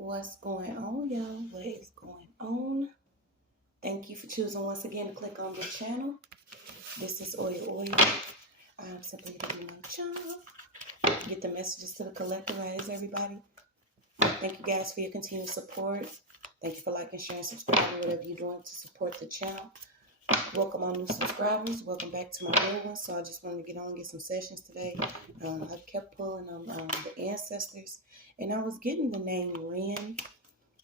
What's going on, y'all? What is going on? Thank you for choosing once again to click on the channel. This is OYAOY. I'm simply doing my job. Get the messages to the collective. How is everybody? Thank you guys for your continued support. Thank you for liking, sharing, subscribing, whatever you're doing to support the channel. Welcome on new subscribers. Welcome back to my real one. So I just wanted to get on and get some sessions today. I kept pulling on the ancestors, and I was getting the name Ren,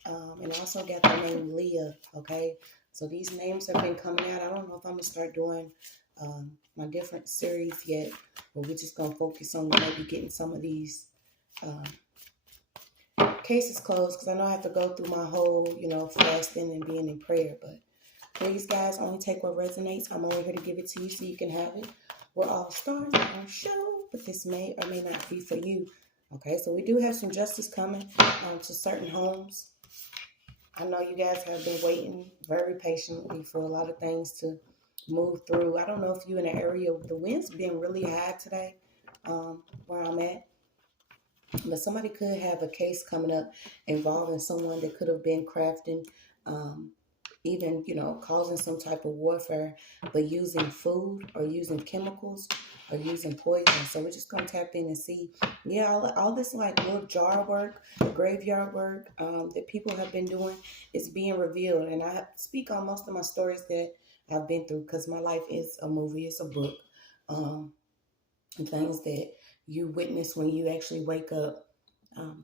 and I also got the name Leah. Okay, so these names have been coming out. I don't know if I'm gonna start doing my different series yet, but we're just gonna focus on maybe getting some of these cases closed, because I know I have to go through my whole, fasting and being in prayer. But please, guys, only take what resonates. I'm only here to give it to you so you can have it. We're all stars on show, but this may or may not be for you. Okay, so we do have some justice coming to certain homes. I know you guys have been waiting very patiently for a lot of things to move through. I don't know if you're in an area with the winds being really high today, where I'm at. But somebody could have a case coming up involving someone that could have been crafting, even, causing some type of warfare, but using food or using chemicals or using poison. So we're just going to tap in and see, all this like little jar work, graveyard work that people have been doing is being revealed. And I speak on most of my stories that I've been through, because my life is a movie, it's a book, and things that you witness when you actually wake up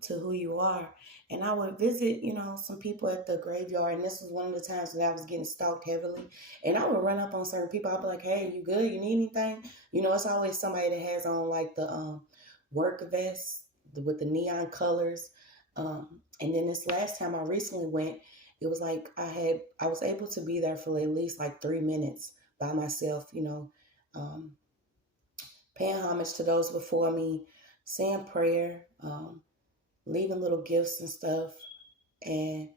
to who you are. And I would visit, some people at the graveyard, and this was one of the times that I was getting stalked heavily. And I would run up on certain people. I'd be like, "Hey, you good? You need anything?" It's always somebody that has on like the work vest with the neon colors. And then this last time I recently went, it was like I was able to be there for at least like 3 minutes by myself, paying homage to those before me, saying prayer, leaving little gifts and stuff. And,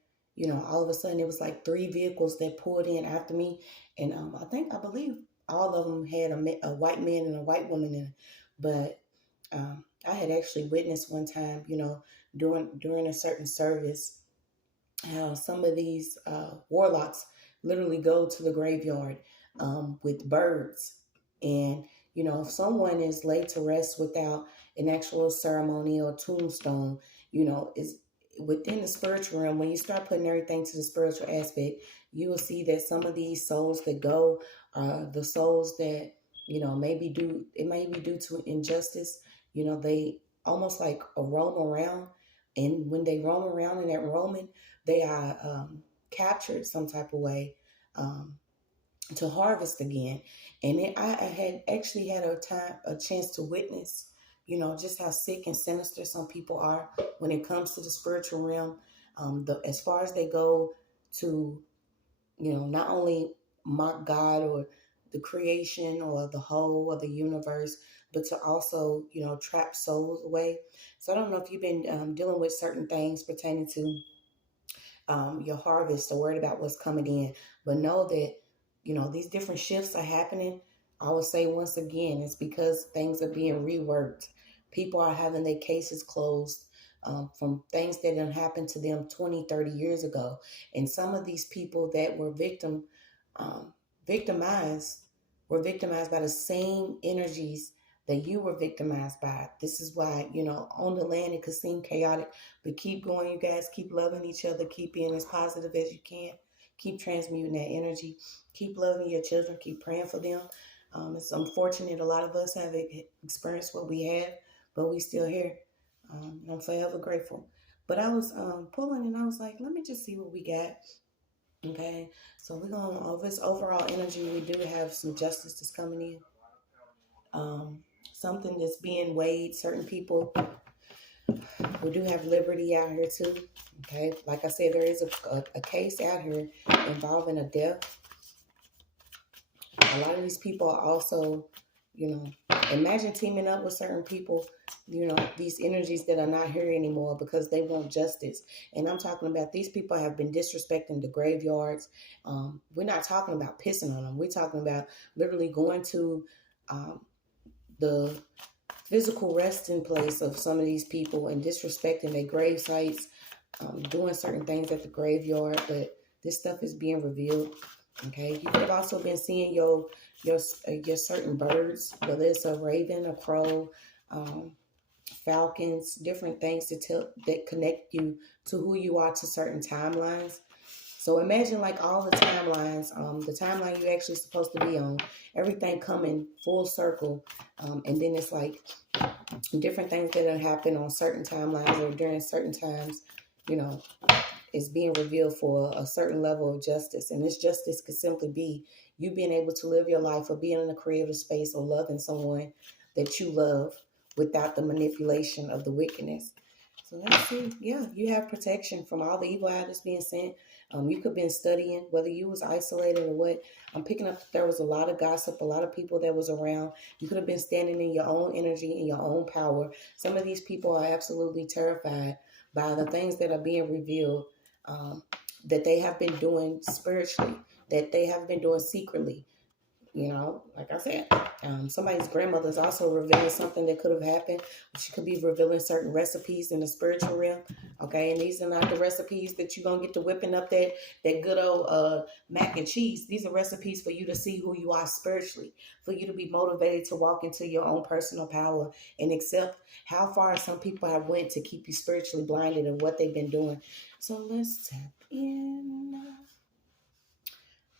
all of a sudden it was like 3 vehicles that pulled in after me. And I believe all of them had a white man and a white woman in it. But I had actually witnessed one time, during a certain service, how some of these warlocks literally go to the graveyard with birds. And, if someone is laid to rest without an actual ceremony or tombstone, is within the spiritual realm. When you start putting everything to the spiritual aspect, you will see that some of these souls that go are the souls that, may be due to injustice. They almost like roam around. And when they roam around in that roaming, they are captured some type of way to harvest again. And then I had actually had a chance to witness, just how sick and sinister some people are when it comes to the spiritual realm. As far as they go to, not only mock God or the creation or the whole of the universe, but to also, trap souls away. So I don't know if you've been dealing with certain things pertaining to your harvest, or worried about what's coming in, but know that, these different shifts are happening. I would say once again, it's because things are being reworked. People are having their cases closed from things that didn't happen to them 20, 30 years ago. And some of these people that were victimized were victimized by the same energies that you were victimized by. This is why, on the land it could seem chaotic, but keep going, you guys. Keep loving each other. Keep being as positive as you can. Keep transmuting that energy. Keep loving your children. Keep praying for them. It's unfortunate a lot of us have experienced what we have, but we still here. I'm forever grateful. But I was pulling, and I was like, let me just see what we got. Okay, so we're going over this overall energy. We do have some justice that's coming in. Something that's being weighed. Certain people, we do have liberty out here too. Okay, like I said, there is a case out here involving a death. A lot of these people are also, imagine teaming up with certain people, these energies that are not here anymore because they want justice. And I'm talking about these people have been disrespecting the graveyards. We're not talking about pissing on them. We're talking about literally going to the physical resting place of some of these people and disrespecting their grave sites, doing certain things at the graveyard, but this stuff is being revealed. Okay, you could have also been seeing your certain birds, whether it's a raven, a crow, falcons, different things that connect you to who you are to certain timelines. So imagine like all the timelines, the timeline you're actually supposed to be on, everything coming full circle, and then it's like different things that have happened on certain timelines or during certain times, you know, is being revealed for a certain level of justice. And this justice could simply be you being able to live your life or being in a creative space or loving someone that you love without the manipulation of the wickedness. So let's see. Yeah, you have protection from all the evil out that's being sent. You could have been studying, whether you was isolated or what. I'm picking up that there was a lot of gossip, a lot of people that was around. You could have been standing in your own energy, in your own power. Some of these people are absolutely terrified by the things that are being revealed, that they have been doing spiritually, that they have been doing secretly. You know, like I said, somebody's grandmother is also revealing something that could have happened. She could be revealing certain recipes in the spiritual realm. Okay, and these are not the recipes that you're gonna get to whipping up that good old mac and cheese. These are recipes for you to see who you are spiritually, for you to be motivated to walk into your own personal power and accept how far some people have went to keep you spiritually blinded and what they've been doing. So let's tap in.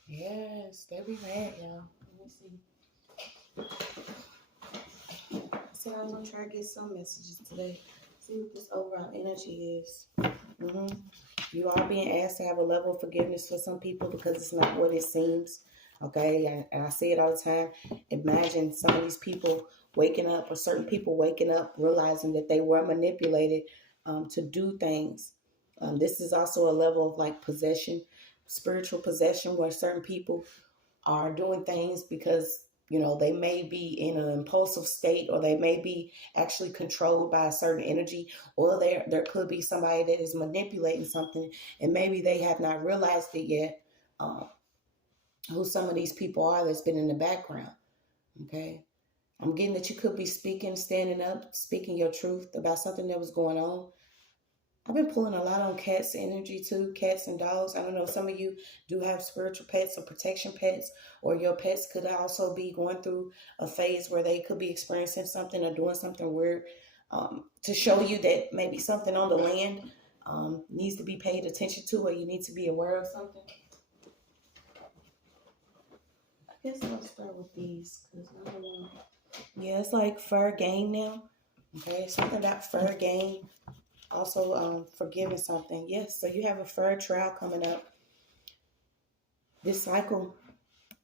Yes, there we had, y'all. Let me see. I said I was gonna try to get some messages today. See what this overall energy is. You are being asked to have a level of forgiveness for some people because it's not what it seems. Okay, and I say it all the time. Imagine some of these people waking up, or certain people waking up, realizing that they were manipulated to do things. This is also a level of like possession, spiritual possession, where certain people are doing things because they may be in an impulsive state, or they may be actually controlled by a certain energy, or there could be somebody that is manipulating something, and maybe they have not realized it yet, who some of these people are that's been in the background. Okay, I'm getting that you could be standing up, speaking your truth about something that was going on. I've been pulling a lot on cats energy too, cats and dogs. I don't know, some of you do have spiritual pets or protection pets, or your pets could also be going through a phase where they could be experiencing something or doing something weird, to show you that maybe something on the land needs to be paid attention to, or you need to be aware of something. I guess I'll start with these because I don't know. Yeah, it's like fur game now. Okay, something about fur game. Also, forgiving something. Yes, so you have a fur trial coming up. This cycle,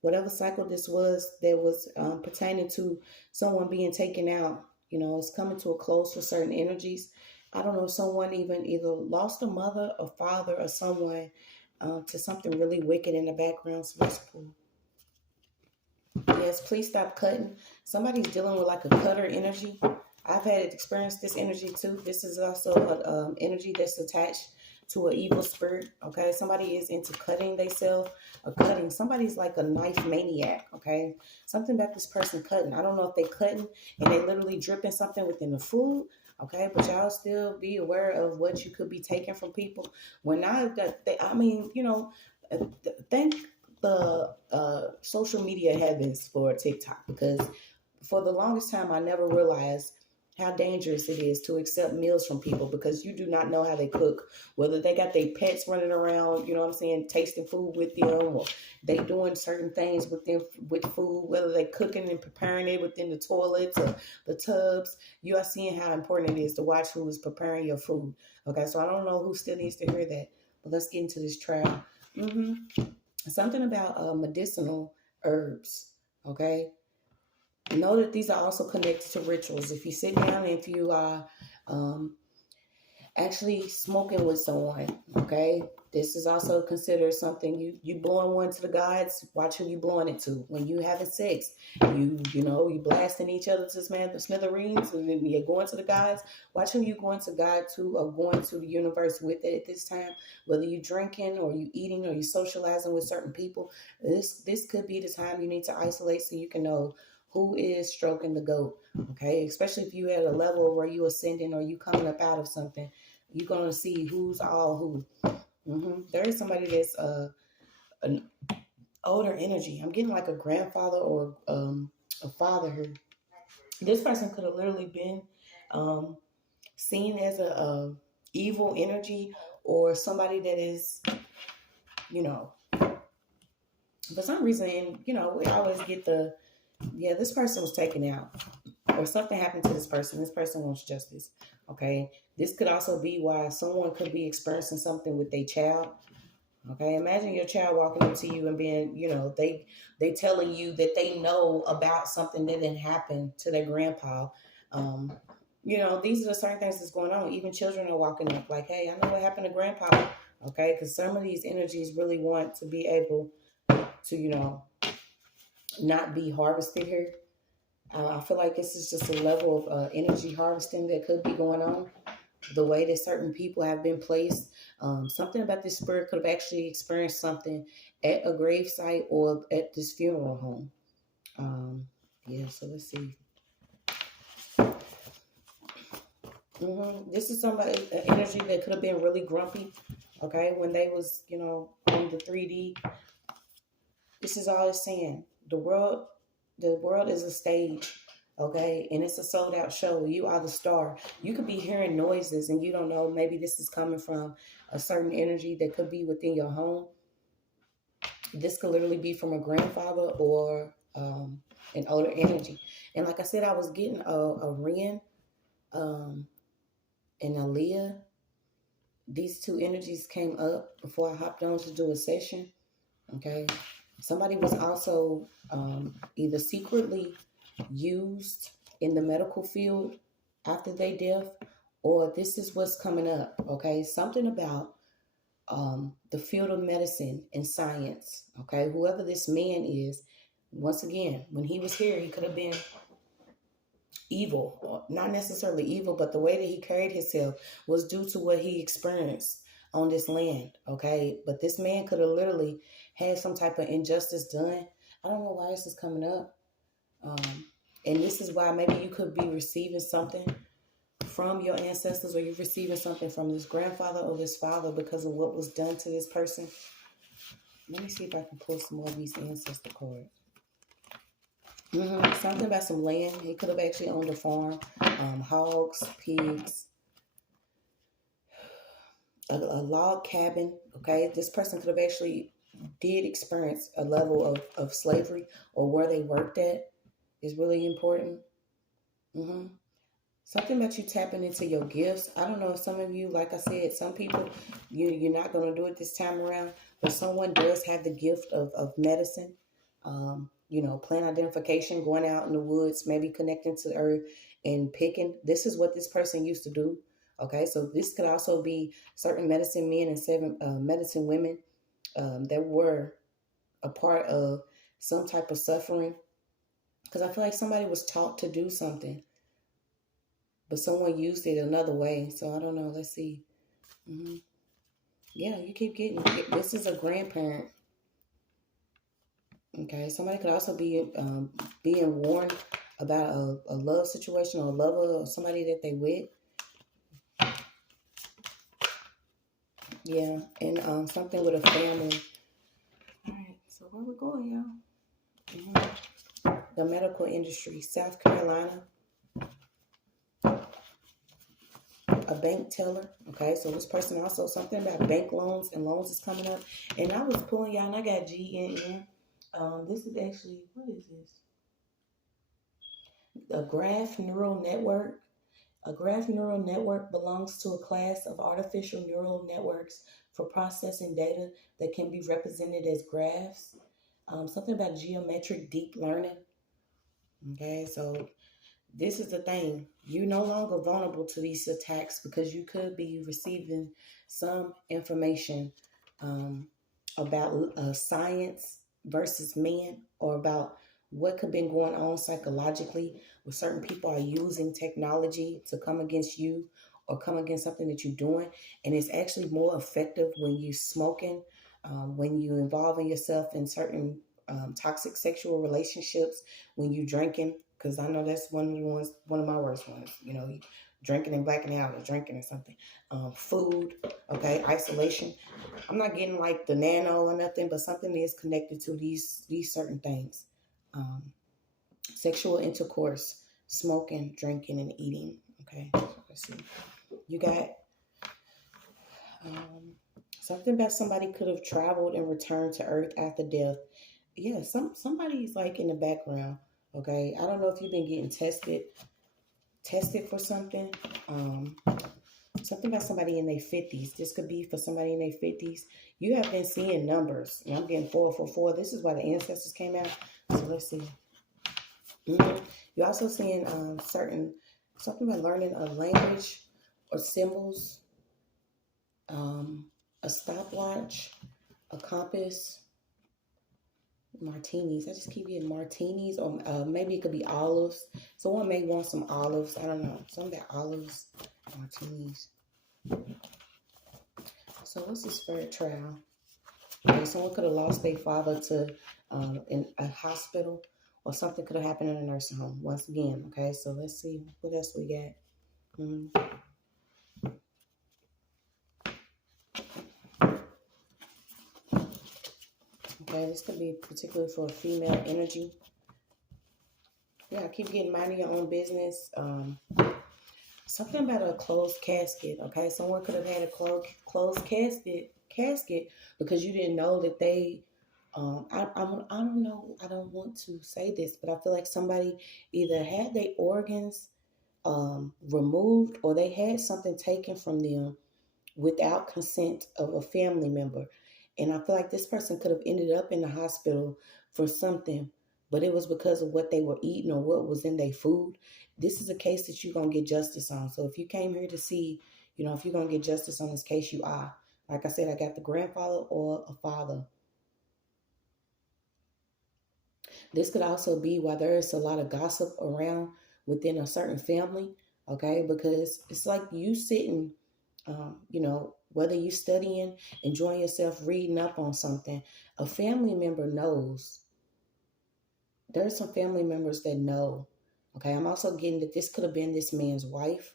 whatever cycle this was that was pertaining to someone being taken out, it's coming to a close for certain energies. I don't know if someone even either lost a mother or father or someone to something really wicked in the background. So that's cool. Yes, please stop cutting. Somebody's dealing with like a cutter energy. I've had experienced this energy too. This is also an energy that's attached to an evil spirit. Okay, somebody is into cutting themselves or cutting. Somebody's like a knife maniac. Okay, something about this person cutting. I don't know if they cutting and they literally dripping something within the food. Okay, but y'all still be aware of what you could be taking from people. Thank the social media heavens for TikTok, because for the longest time I never realized how dangerous it is to accept meals from people, because you do not know how they cook, whether they got their pets running around, tasting food with them, or they doing certain things with food, whether they cooking and preparing it within the toilets or the tubs. You are seeing how important it is to watch who is preparing your food. Okay, so I don't know who still needs to hear that, but let's get into this trial. Something about medicinal herbs. Okay, know that these are also connected to rituals. If you sit down, if you are actually smoking with someone, okay, this is also considered something you blowing one to the gods. Watch who you blowing it to. When you having sex, you blasting each other to smithereens, and then you're going to the gods. Watch who you going to God to, or going to the universe with it at this time. Whether you drinking or you eating or you socializing with certain people, this could be the time you need to isolate so you can know who is stroking the goat. Okay, especially if you at a level where you ascending or you coming up out of something. You're going to see who's all who. There is somebody that's an older energy. I'm getting like a grandfather or a father here. This person could have literally been seen as a evil energy, or somebody that is, you know, for some reason, and we always get this person was taken out, or something happened to this person. This person wants justice. Okay. This could also be why someone could be experiencing something with their child. Okay. Imagine your child walking up to you and being, they telling you that they know about something that didn't happen to their grandpa. These are the certain things that's going on. Even children are walking up like, hey, I know what happened to grandpa. Okay. Because some of these energies really want to be able to, not be harvested here. I feel like this is just a level of energy harvesting that could be going on. The way that certain people have been placed. Something about this spirit could have actually experienced something at a gravesite or at this funeral home. So let's see. This is somebody, energy that could have been really grumpy, okay, when they was, in the 3D. This is all it's saying. The world is a stage, okay? And it's a sold out show. You are the star. You could be hearing noises and you don't know, maybe this is coming from a certain energy that could be within your home. This could literally be from a grandfather or an older energy. And like I said, I was getting a Ren and a Leah. These two energies came up before I hopped on to do a session, okay? Somebody was also either secretly used in the medical field after their death, or this is what's coming up, okay? Something about the field of medicine and science, okay? Whoever this man is, once again, when he was here, he could have been evil, or not necessarily evil, but the way that he carried himself was due to what he experienced on this land, okay? But this man could have literally had some type of injustice done. I don't know why this is coming up. And this is why maybe you could be receiving something from your ancestors, or you're receiving something from this grandfather or this father because of what was done to this person. Let me see if I can pull some more of these ancestor cards. Something about some land. He could have actually owned a farm, hogs, pigs, a log cabin. Okay, this person could have actually did experience a level of slavery, or where they worked at is really important. Something about you tapping into your gifts. I don't know if some of you, like I said, some people, you're not going to do it this time around, but someone does have the gift of medicine. Plant identification, going out in the woods, maybe connecting to the earth and picking. This is what this person used to do. Okay, so this could also be certain medicine men and medicine women that were a part of some type of suffering. Because I feel like somebody was taught to do something, but someone used it another way. So I don't know. Let's see. Yeah, you keep getting. This is a grandparent. Okay, somebody could also be being warned about a love situation, or a lover, or somebody that they with. Yeah, and something with a family. All right, so where we going, y'all? The medical industry, South Carolina. A bank teller. Okay, so this person also, something about bank loans and loans is coming up. And I was pulling y'all, and I got GNN. This is actually, what is this? A graph neural network. A graph neural network belongs to a class of artificial neural networks for processing data that can be represented as graphs. Something about geometric deep learning. Okay, so this is the thing. You're no longer vulnerable to these attacks because you could be receiving some information about science versus man, or about what could be going on psychologically, where certain people are using technology to come against you or come against something that you're doing. And it's actually more effective when you're smoking, when you're involving yourself in certain toxic sexual relationships, when you're drinking, because I know that's one of my worst ones. drinking and blacking out or drinking or something. Food, okay, isolation. I'm not getting like the nano or nothing, but something is connected to these certain things. Um, Sexual intercourse, smoking, drinking, and eating. Okay, so let's see. You got something about somebody could have traveled and returned to Earth after death. Yeah, somebody's like in the background. Okay, I don't know if you've been getting tested for something. Something about somebody in their 50s. This could be for somebody in their 50s. You have been seeing numbers. And I'm getting 444. This is why the ancestors came out. So let's see. You're also seeing something about learning a language or symbols, a stopwatch, a compass, martinis. I just keep getting martinis, or maybe it could be olives. Someone may want some olives. I don't know. Something about olives, martinis. So what's this third trial? Okay, someone could have lost their father to in a hospital, or something could have happened in a nursing home. Once again, okay. So let's see what else we got. Okay, this could be particularly for a female energy. Yeah, I keep getting mind your own business. Something about a closed casket. Okay, someone could have had a closed casket because you didn't know that they. I don't know. I don't want to say this, but I feel like somebody either had their organs removed, or they had something taken from them without consent of a family member. And I feel like this person could have ended up in the hospital for something, but it was because of what they were eating or what was in their food. This is a case that you're going to get justice on. So if you came here to see, if you're going to get justice on this case, you are. Like I said, I got the grandfather or a father. This could also be why there is a lot of gossip around within a certain family, okay? Because it's like you sitting, whether you studying, enjoying yourself, reading up on something, a family member knows. There are some family members that know, okay? I'm also getting that this could have been this man's wife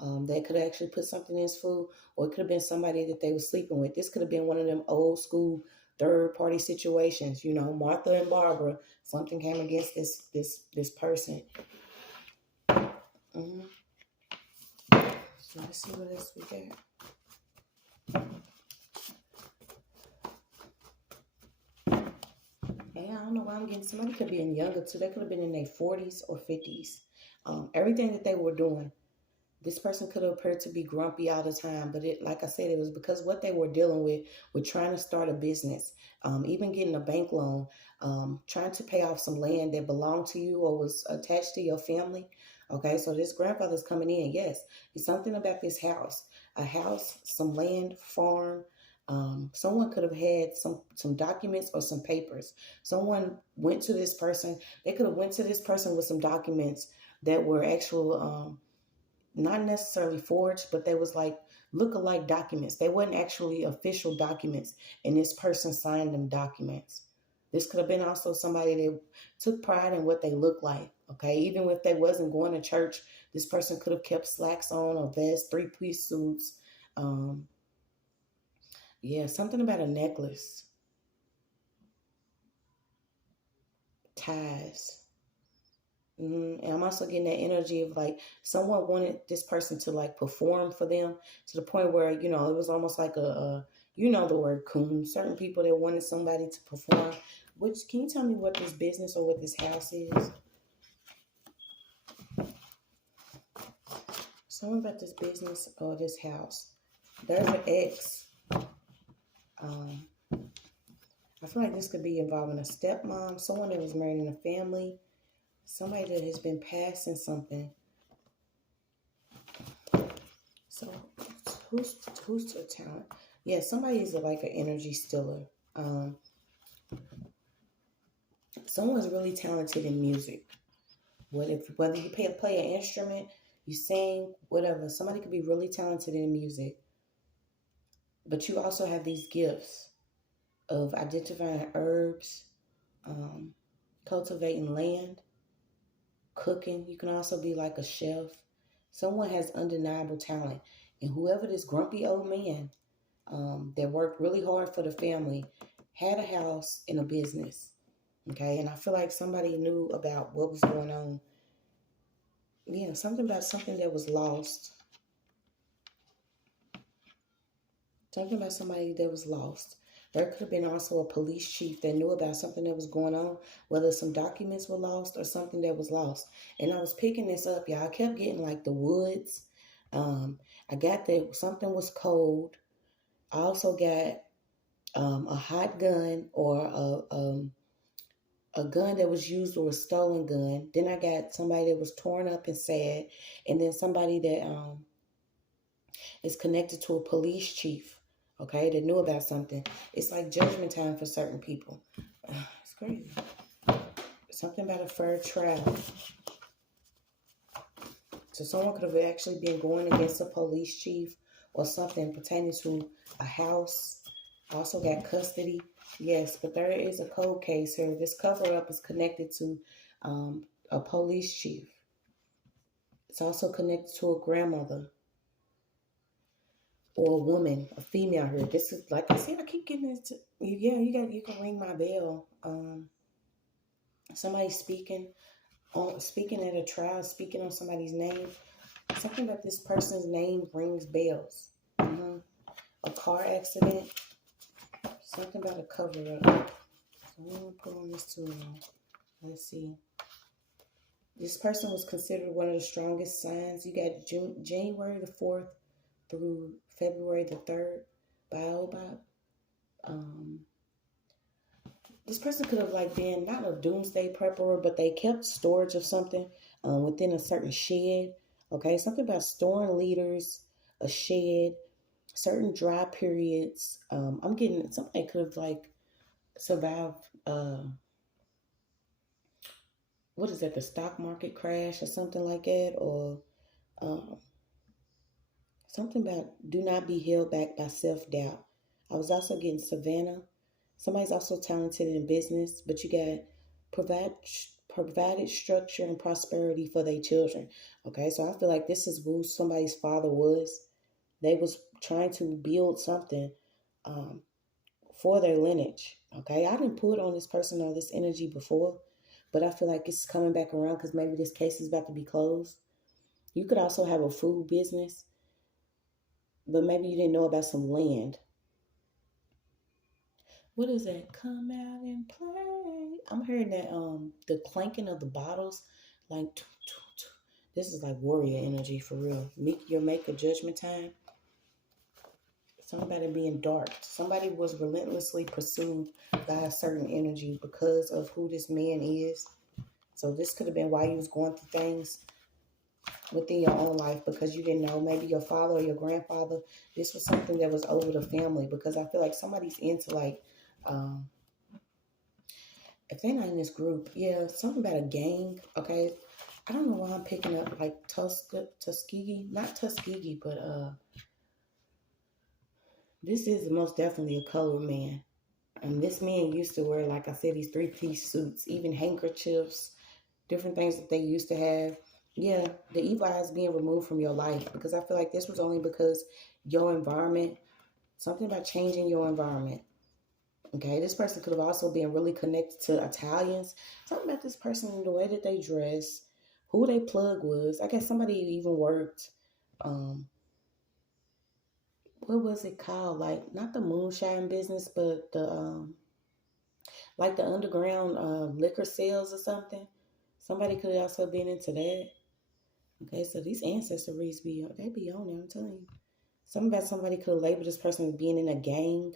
that could have actually put something in his food, or it could have been somebody that they were sleeping with. This could have been one of them old school third party situations, Martha and Barbara. Something came against this person. So let's see what else we got. And I don't know why I'm getting, somebody could be in younger too. They could have been in their 40s or 50s. Everything that they were doing, this person could have appeared to be grumpy all the time, but like I said, it was because what they were dealing with trying to start a business, even getting a bank loan, trying to pay off some land that belonged to you or was attached to your family. Okay, so this grandfather's coming in. Yes, it's something about this house, a house, some land, farm. Someone could have had some documents or some papers. Someone went to this person. They could have went to this person with some documents that were actual. Not necessarily forged, but they was like look-alike documents. They weren't actually official documents, and this person signed them documents. This could have been also somebody that took pride in what they look like. Okay, even if they wasn't going to church, this person could have kept slacks on, or vest, three-piece suits. Yeah, something about a necklace, ties. And I'm also getting that energy of like someone wanted this person to like perform for them to the point where, it was almost like the word coon. Certain people that wanted somebody to perform. Which, can you tell me what this business or what this house is? Something about this business or this house. There's an ex. I feel like this could be involving a stepmom, someone that was married in a family, somebody that has been passing something. So who's the talent? Yeah, somebody is like an energy stealer. Someone's really talented in music. Whether you play an instrument, you sing, whatever. Somebody could be really talented in music. But you also have these gifts of identifying herbs, cultivating land, cooking. You can also be like a chef. Someone has undeniable talent. And whoever this grumpy old man that worked really hard for the family had a house and a business. Okay. And I feel like somebody knew about what was going on. Yeah, something about something that was lost. Something about somebody that was lost. There could have been also a police chief that knew about something that was going on, whether some documents were lost or something that was lost. And I was picking this up, y'all. I kept getting like the woods. I got that something was cold. I also got a hot gun or a gun that was used or a stolen gun. Then I got somebody that was torn up and sad, and then somebody that is connected to a police chief, okay, that knew about something. It's like judgment time for certain people. It's crazy. Something about a fair trial. So someone could have actually been going against a police chief or something pertaining to a house. Also got custody. Yes, but there is a cold case here. This cover-up is connected to a police chief. It's also connected to a grandmother or a woman, a female here. This is, like I said, I keep getting into, yeah, you can ring my bell. Somebody speaking at a trial, speaking on somebody's name. Something about this person's name rings bells. A car accident. Something about a cover-up. So I'm going to put on this too now. Let's see. This person was considered one of the strongest signs. You got January the 4th through February the 3rd. Baobab. This person could have like been not a doomsday prepper, but they kept storage of something within a certain shed. Okay, something about storing leaders, a shed, certain dry periods. I'm getting somebody could have like survived. What is that? The stock market crash or something like that, or um, something about do not be held back by self doubt. I was also getting Savannah. Somebody's also talented in business, but you got provided structure and prosperity for their children. Okay, so I feel like this is who somebody's father was. They was trying to build something um, for their lineage. Okay, I didn't put on this person or this energy before, but I feel like it's coming back around because maybe this case is about to be closed. You could also have a food business, but maybe you didn't know about some land. What is that? Come out and play. I'm hearing that the clanking of the bottles, like this is like warrior energy for real. Make a judgment time. Somebody being dark. Somebody was relentlessly pursued by a certain energy because of who this man is. So this could have been why you was going through things within your own life because you didn't know. Maybe your father or your grandfather. This was something that was over the family because I feel like somebody's into like, if they're not in this group, yeah, something about a gang. Okay, I don't know why I'm picking up like Tuskegee, not Tuskegee, but this is most definitely a colored man. And this man used to wear, like I said, these three-piece suits, even handkerchiefs, different things that they used to have. Yeah, the evil eye is being removed from your life because I feel like this was only because your environment, something about changing your environment. Okay, this person could have also been really connected to Italians. Something about this person, the way that they dress, who they plug was. I guess somebody even worked. What was it called? Like not the moonshine business, but the like the underground liquor sales or something. Somebody could have also been into that. Okay, so these ancestries they be on there. I'm telling you. Something about somebody could have labeled this person as being in a gang.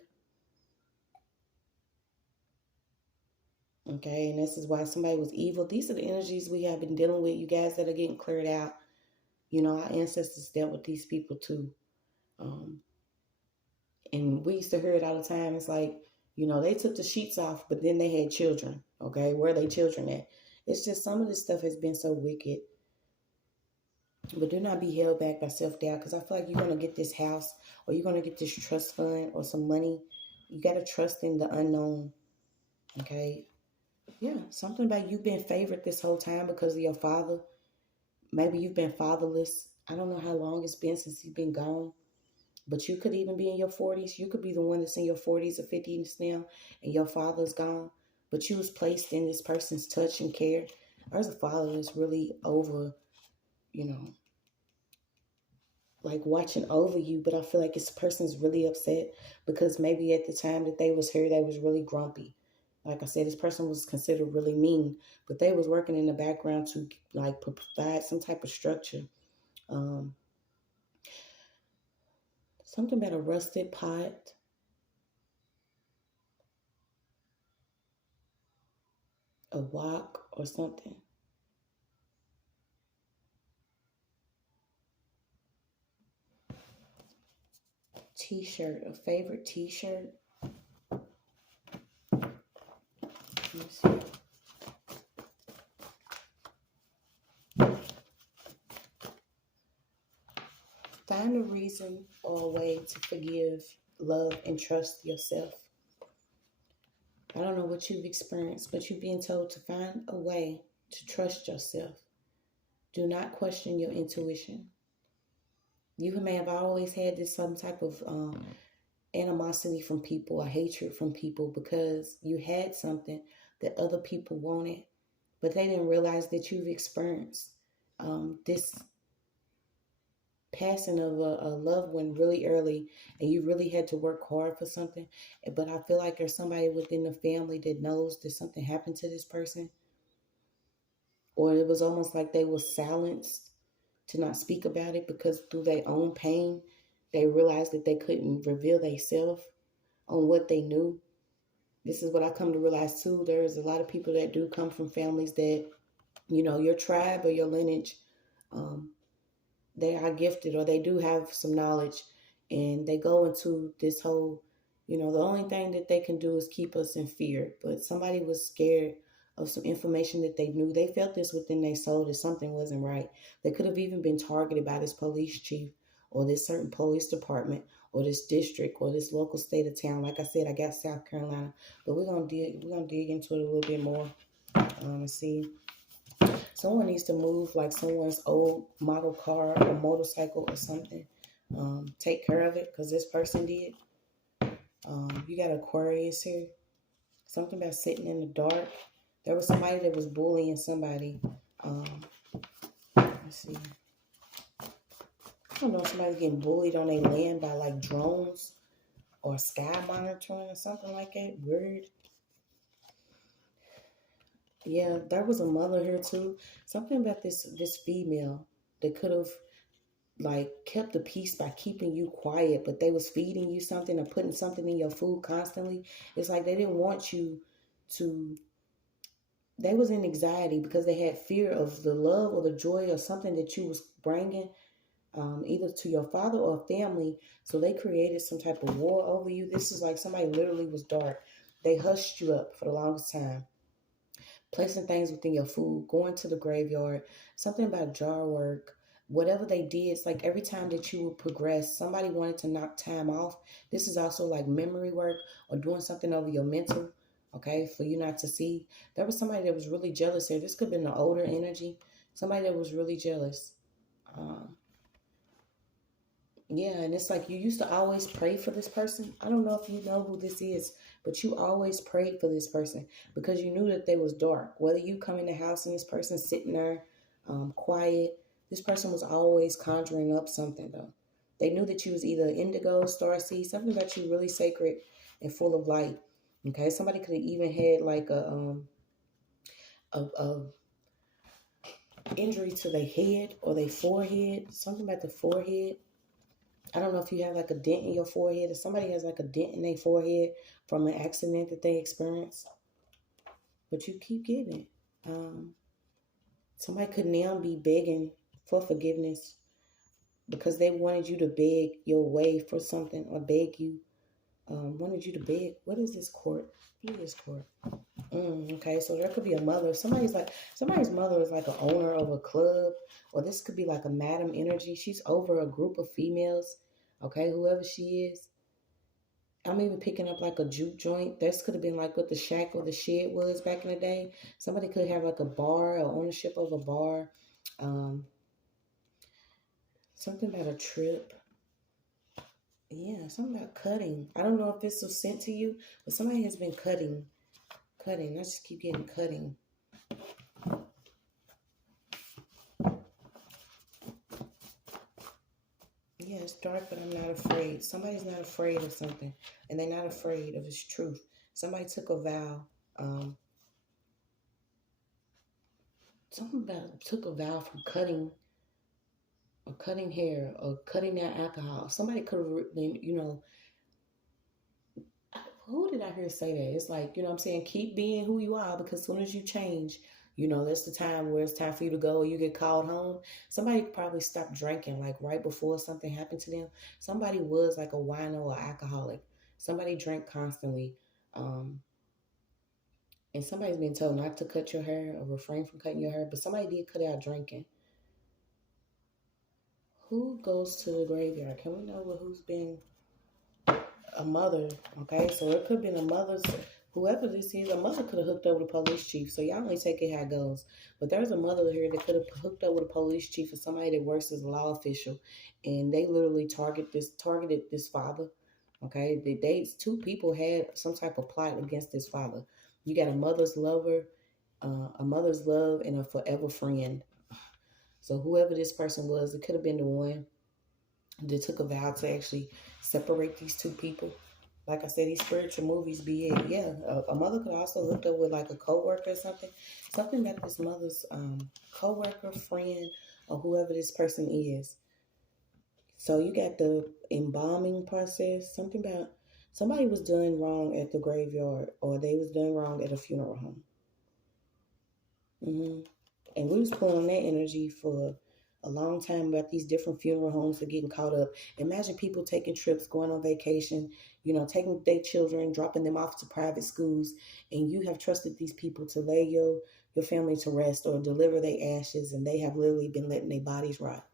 Okay, and this is why somebody was evil. These are the energies we have been dealing with. You guys that are getting cleared out. You know, our ancestors dealt with these people too. Um, and we used to hear it all the time. It's like, you know, they took the sheets off, but then they had children. Okay, where are they children at? It's just some of this stuff has been so wicked. But do not be held back by self-doubt because I feel like you're going to get this house or you're going to get this trust fund or some money. You got to trust in the unknown. Okay. Yeah. Something about you being favored this whole time because of your father. Maybe you've been fatherless I don't know how long it's been since he's been gone, but you could even be in your 40s. You could be the one that's in your 40s or 50s now, and your father's gone, but you was placed in this person's touch and care. There's a father that's really over, you know, like watching over you, but I feel like this person's really upset because maybe at the time that they was here, they was really grumpy. Like I said, this person was considered really mean, but they was working in the background to like provide some type of structure. Um, Something about a rusted pot, a wok, or something. T-shirt, a favorite T-shirt. Let's see. Find a reason or a way to forgive, love, and trust yourself. I don't know what you've experienced, but you've been told to find a way to trust yourself. Do not question your intuition. You may have always had this some type of animosity from people or hatred from people because you had something that other people wanted, but they didn't realize that you've experienced this passing of a loved one really early, and you really had to work hard for something. But I feel like there's somebody within the family that knows that something happened to this person, or it was almost like they were silenced to not speak about it because through their own pain, they realized that they couldn't reveal themselves on what they knew. This is what I come to realize too. There's a lot of people that do come from families that, your tribe or your lineage, um, they are gifted or they do have some knowledge, and they go into this whole, the only thing that they can do is keep us in fear. But somebody was scared of some information that they knew. They felt this within their soul that something wasn't right. They could have even been targeted by this police chief or this certain police department or this district or this local state of town. Like I said, I got South Carolina, but we're gonna dig into it a little bit more and see. Someone needs to move like someone's old model car or motorcycle or something. Take care of it because this person did. You got Aquarius here. Something about sitting in the dark. There was somebody that was bullying somebody. Let's see. I don't know if somebody's getting bullied on their land by like drones or sky monitoring or something like that. Weird. Yeah, there was a mother here too. Something about this female that could have like kept the peace by keeping you quiet, but they was feeding you something or putting something in your food constantly. It's like they didn't want you to. They was in anxiety because they had fear of the love or the joy or something that you was bringing, either to your father or family. So they created some type of war over you. This is like somebody literally was dark. They hushed you up for the longest time, placing things within your food, going to the graveyard, something about jar work, whatever they did. It's like every time that you would progress, somebody wanted to knock time off. This is also like memory work or doing something over your mental, okay, for you not to see. There was somebody that was really jealous here. This could have been the older energy, somebody that was really jealous. Um, Yeah, and it's like you used to always pray for this person. I don't know if you know who this is, but you always prayed for this person because you knew that they was dark. Whether you come in the house and this person sitting there quiet, this person was always conjuring up something though. They knew that you was either indigo, starseed, something about you really sacred and full of light. Okay, somebody could have even had like a injury to their head or their forehead, something about the forehead. I don't know if you have like a dent in your forehead or somebody has like a dent in their forehead from an accident that they experienced, but you keep getting it. Somebody could now be begging for forgiveness because they wanted you to beg your way for something or beg you, wanted you to beg. What is this court? What is this court? Okay, so there could be a mother. Somebody's mother is like an owner of a club, or this could be like a madam energy. She's over a group of females. Okay, whoever she is. I'm even picking up like a juke joint. This could have been like what the shack or the shed was back in the day. Somebody could have like a bar or ownership of a bar. Um, Something about a trip. Yeah, something about cutting. I don't know if this was sent to you, but somebody has been cutting. Cutting. I just keep getting cutting. Yeah, it's dark, but I'm not afraid. Somebody's not afraid of something, and they're not afraid of its truth. Somebody took a vow. Something about took a vow from cutting or cutting hair or cutting their alcohol. Somebody could have been, who did I hear say that? It's like, you know what I'm saying? Keep being who you are, because as soon as you change, that's the time where it's time for you to go or you get called home. Somebody probably stopped drinking like right before something happened to them. Somebody was like a wino or alcoholic. Somebody drank constantly. Um, and somebody's been told not to cut your hair or refrain from cutting your hair, but somebody did cut out drinking. Who goes to the graveyard? Can we know who's been a mother? Okay, so it could have been a mother's, whoever this is, a mother could have hooked up with a police chief. So y'all only take it how it goes. But there's a mother here that could have hooked up with a police chief or somebody that works as a law official, and they literally targeted this father. Okay, two people had some type of plot against this father. You got a mother's lover, a mother's love, and a forever friend. So whoever this person was, it could have been the one that took a vow to actually separate these two people. Like I said, these spiritual movies be it. Yeah, a mother could also hooked up with like a co-worker or something. Something about this mother's co-worker, friend, or whoever this person is. So you got the embalming process. Something about somebody was doing wrong at the graveyard, or they was doing wrong at a funeral home. And we was pulling on that energy for a long time about these different funeral homes that getting caught up. Imagine people taking trips, going on vacation, taking their children, dropping them off to private schools, and you have trusted these people to lay your family to rest or deliver their ashes, and they have literally been letting their bodies rot.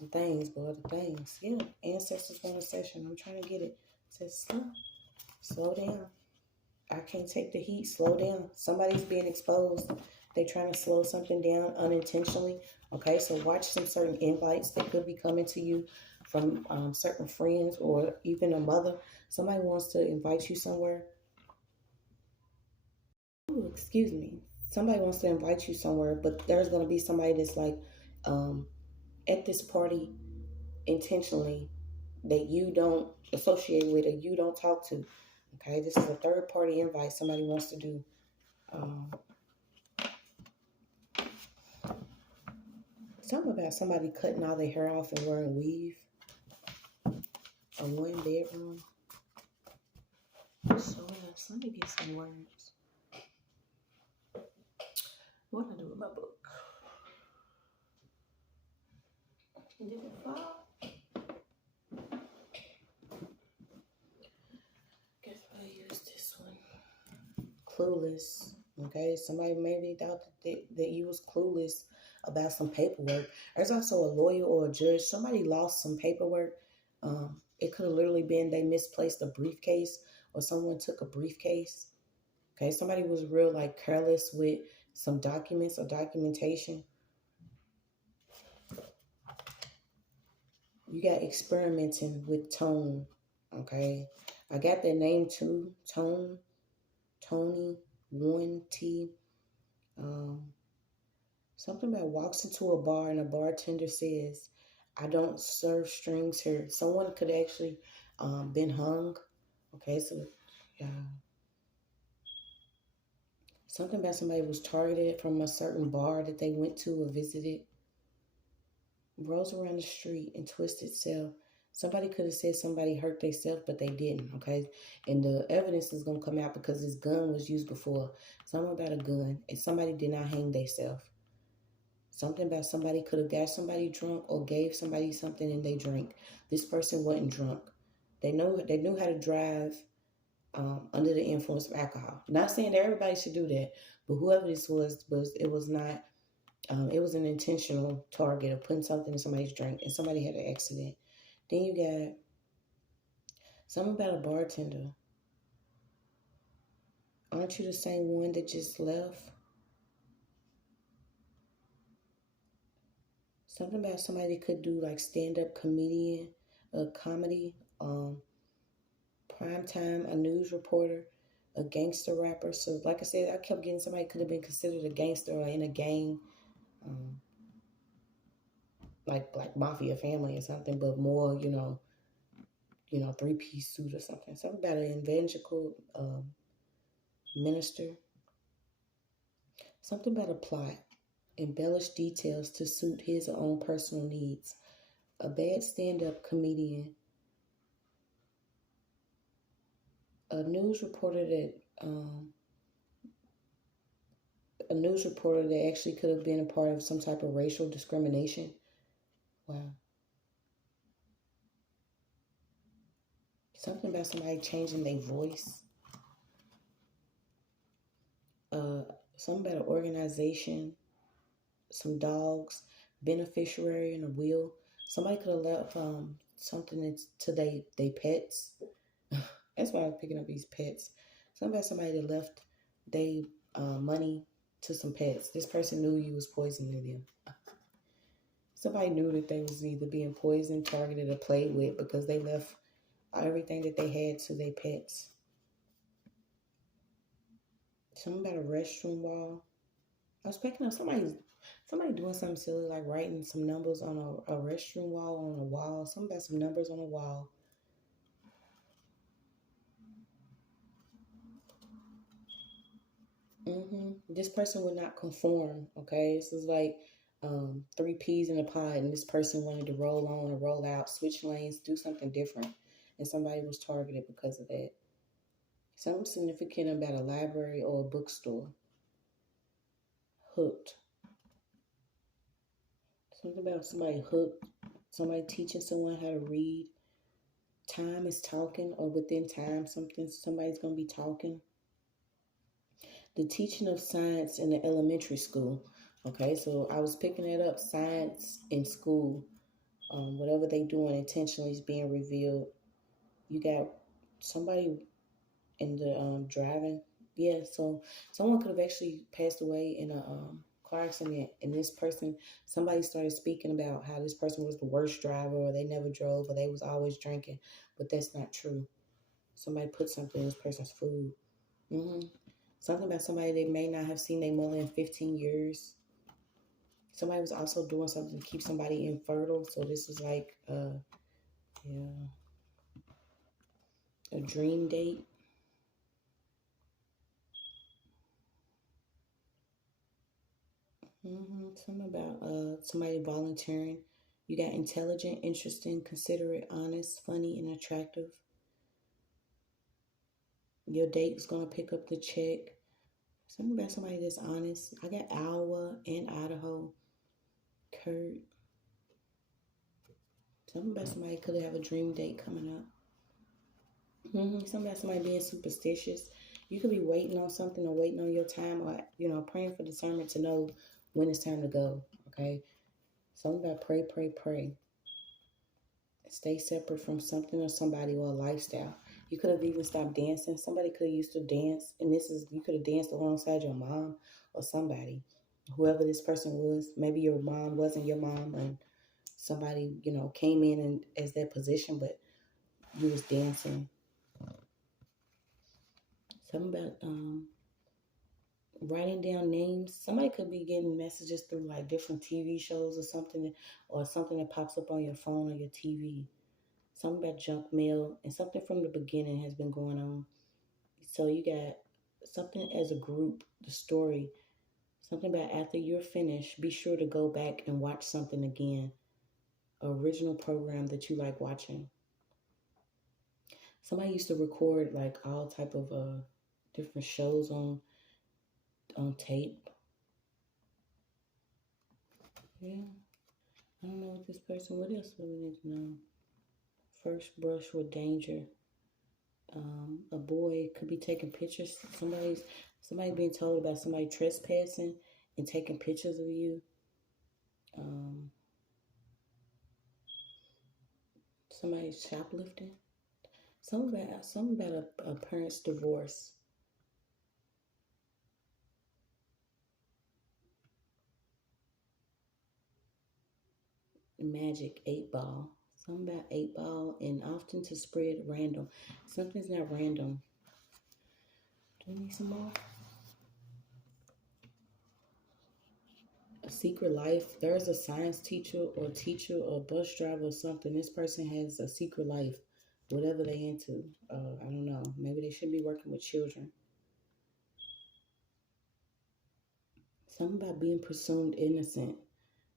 The things, boy, the things. Yeah, ancestors want a session. I'm trying to get it. It says slow down. I can't take the heat. Slow down. Somebody's being exposed. They're trying to slow something down unintentionally. Okay, so watch some certain invites that could be coming to you from certain friends or even a mother. Somebody wants to invite you somewhere. Ooh, excuse me. Somebody wants to invite you somewhere, but there's going to be somebody that's like at this party intentionally that you don't associate with or you don't talk to. Okay, this is a third party invite somebody wants to do. Something about somebody cutting all their hair off and wearing weave. A one bedroom. So let me get some words. What do I do with my book? Did it fall? Guess I'll use this one. Clueless. Okay, somebody maybe thought that you was clueless about some paperwork. There's also a lawyer or a judge. Somebody lost some paperwork. It could have literally been they misplaced a briefcase or someone took a briefcase. Okay, somebody was real like careless with some documents or documentation. You got experimenting with tone. Okay, I got that name too. Tone, Tony, 1T. Something about walks into a bar and a bartender says, "I don't serve strings here." Someone could actually been hung. Okay, so yeah. Something about somebody was targeted from a certain bar that they went to or visited. Rolls around the street and twists itself. Somebody could have said somebody hurt themselves, but they didn't, okay? And the evidence is going to come out because this gun was used before. Something about a gun, and somebody did not hang themselves. Something about somebody could have got somebody drunk or gave somebody something and they drank. This person wasn't drunk. They knew how to drive under the influence of alcohol. Not saying that everybody should do that, but whoever this was it was not. It was an intentional target of putting something in somebody's drink, and somebody had an accident. Then you got something about a bartender. Aren't you the same one that just left? Something about somebody that could do like stand-up comedy, prime time, a news reporter, a gangster rapper. So like I said, I kept getting somebody could have been considered a gangster or in a gang, um, like mafia family or something, but more, three-piece suit or something. Something about an evangelical minister. Something about a plot. Embellish details to suit his own personal needs. A bad stand-up comedian. A news reporter that actually could have been a part of some type of racial discrimination. Wow. Something about somebody changing their voice. Uh, Something about an organization, some dogs, beneficiary and a will. Somebody could have left something to they pets. That's why I was picking up these pets. Something about somebody that left they money to some pets. This person knew you was poisoning them. Somebody knew that they was either being poisoned, targeted, or played with because they left everything that they had to their pets. Something about a restroom wall. I was picking up somebody doing something silly like writing some numbers on a restroom wall on a wall. Something about some numbers on a wall. This person would not conform. Okay, this is like three peas in a pod, and this person wanted to roll on or roll out, switch lanes, do something different, and somebody was targeted because of that. Something significant about a library or a bookstore. Hooked. Something about somebody hooked. Somebody teaching someone how to read. Time is talking, or within time, somebody's gonna be talking. The teaching of science in the elementary school. Okay, so I was picking that up. Science in school. Whatever they doing intentionally is being revealed. You got somebody in the driving. Yeah, so someone could have actually passed away in a car accident, and this person, somebody started speaking about how this person was the worst driver, or they never drove, or they was always drinking, but that's not true. Somebody put something in this person's food. hmm Something about somebody they may not have seen their mother in 15 years. Somebody was also doing something to keep somebody infertile, so this was like, yeah, a dream date. Something about somebody volunteering. You got intelligent, interesting, considerate, honest, funny, and attractive. Your date's gonna pick up the check. Something about somebody that's honest. I got Iowa and Idaho. Kurt. Something about somebody could have a dream date coming up. Something about somebody being superstitious. You could be waiting on something or waiting on your time, or praying for discernment to know when it's time to go. Okay. Something about pray, pray, pray. Stay separate from something or somebody or a lifestyle. You could have even stopped dancing. Somebody could have used to dance, and you could have danced alongside your mom or somebody, whoever this person was. Maybe your mom wasn't your mom, and somebody came in and as that position, but you was dancing. Something about writing down names. Somebody could be getting messages through like different TV shows or something that pops up on your phone or your TV. Something about junk mail, and something from the beginning has been going on. So you got something as a group, the story, something about after you're finished, be sure to go back and watch something again. Original program that you like watching. Somebody used to record like all type of different shows on tape. Yeah. I don't know what this person, what else do we need to know? First brush with danger. A boy could be taking pictures. Somebody being told about somebody trespassing and taking pictures of you. Um, Somebody shoplifting. Something about a parent's divorce. Magic 8 ball. Something about 8 ball and often to spread random. Something's not random. Do we need some more? A secret life. There's a science teacher or bus driver or something. This person has a secret life, whatever they into. I don't know. Maybe they should be working with children. Something about being presumed innocent.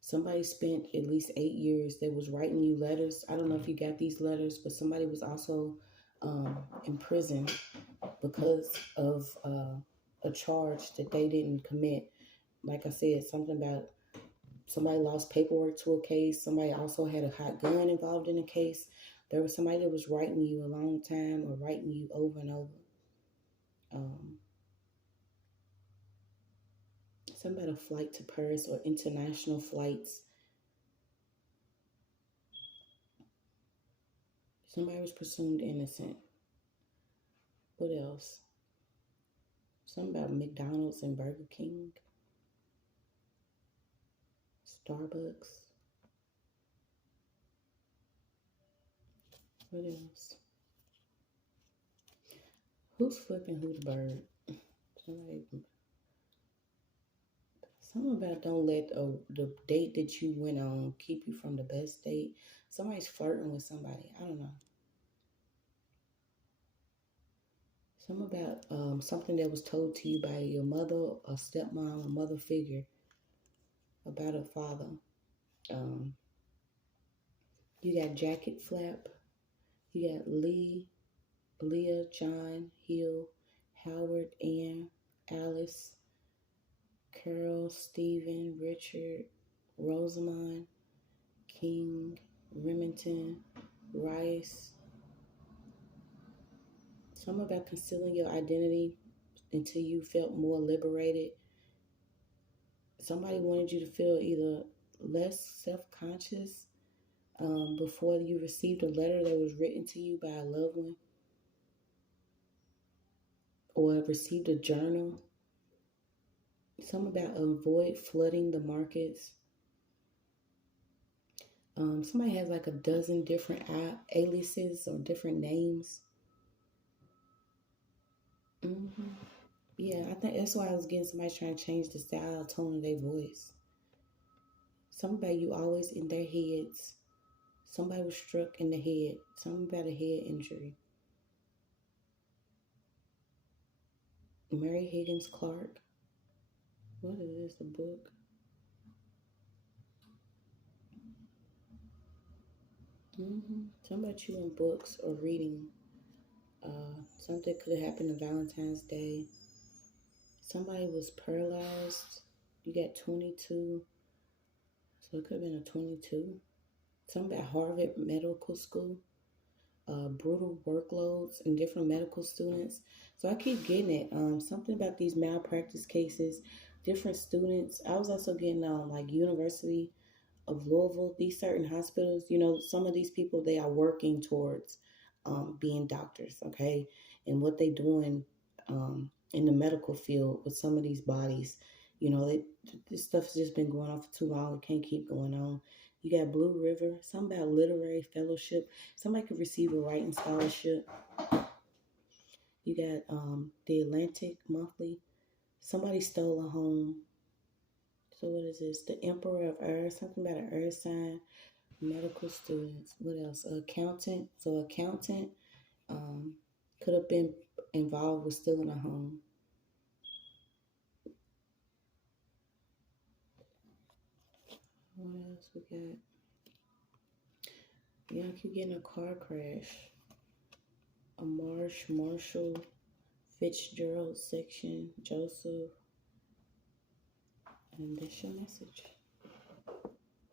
Somebody spent at least 8 years that was writing you letters. I don't know if you got these letters, but somebody was also in prison because of a charge that they didn't commit. Like I said, something about somebody lost paperwork to a case. Somebody also had a hot gun involved in a case. There was somebody that was writing you a long time or writing you over and over. Something about a flight to Paris or international flights. Somebody was presumed innocent. What else? Something about McDonald's and Burger King. Starbucks. What else? Who's flipping who's bird? Something about don't let the date that you went on keep you from the best date. Somebody's flirting with somebody. I don't know. Something about something that was told to you by your mother, a stepmom, a mother figure about a father. You got Jacket Flap. You got Leah, John, Hill, Howard, Ann, Alice, Carol, Stephen, Richard, Rosamond, King, Remington, Rice. Something about concealing your identity until you felt more liberated. Somebody wanted you to feel either less self-conscious before you received a letter that was written to you by a loved one, or received a journal. Something about avoid flooding the markets. Somebody has like a dozen different aliases or different names. Yeah, I think that's why I was getting somebody trying to change the style, tone of their voice. Something about you always in their heads. Somebody was struck in the head. Something about a head injury. Mary Higgins Clark. What is this? A book? Something about you in books or reading. Something could have happened on Valentine's Day. Somebody was paralyzed. You got 22. So it could have been a 22. Something about Harvard Medical School. Brutal workloads and different medical students. So I keep getting it. Something about these malpractice cases, different students. I was also getting like University of Louisville, these certain hospitals, some of these people, they are working towards being doctors, okay? And what they doing in the medical field with some of these bodies, this stuff's just been going on for too long. It can't keep going on. You got Blue River, something about literary fellowship. Somebody could receive a writing scholarship. You got the Atlantic Monthly. Somebody stole a home. So what is this? The Emperor of Earth, something about an earth sign. Medical students. What else? Accountant. So accountant could have been involved with stealing a home. What else we got? Yeah, I keep getting a car crash. A Marshall, Fitzgerald section, Joseph. And that's your message.